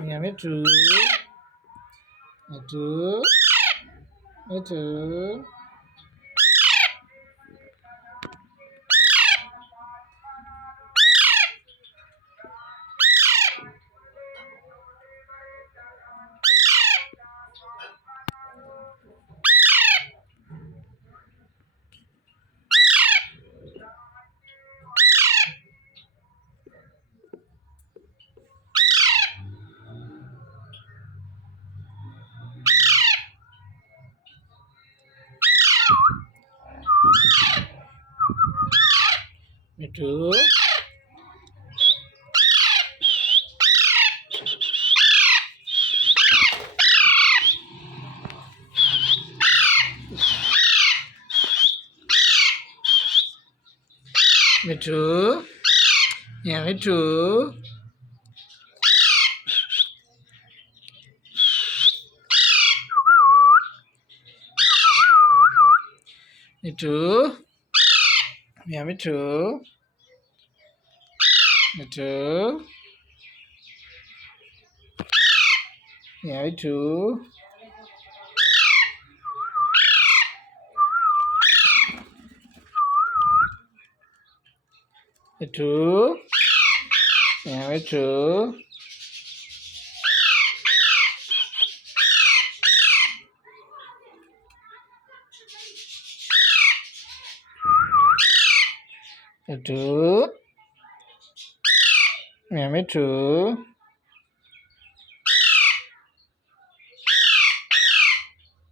Me too. Me too. Me too. Me too. Me too. Yeah, me too. Me too. Yeah, me too. Me too. Yeah, me too. Me too. Yeah, me too. Me too. Yeah, me too.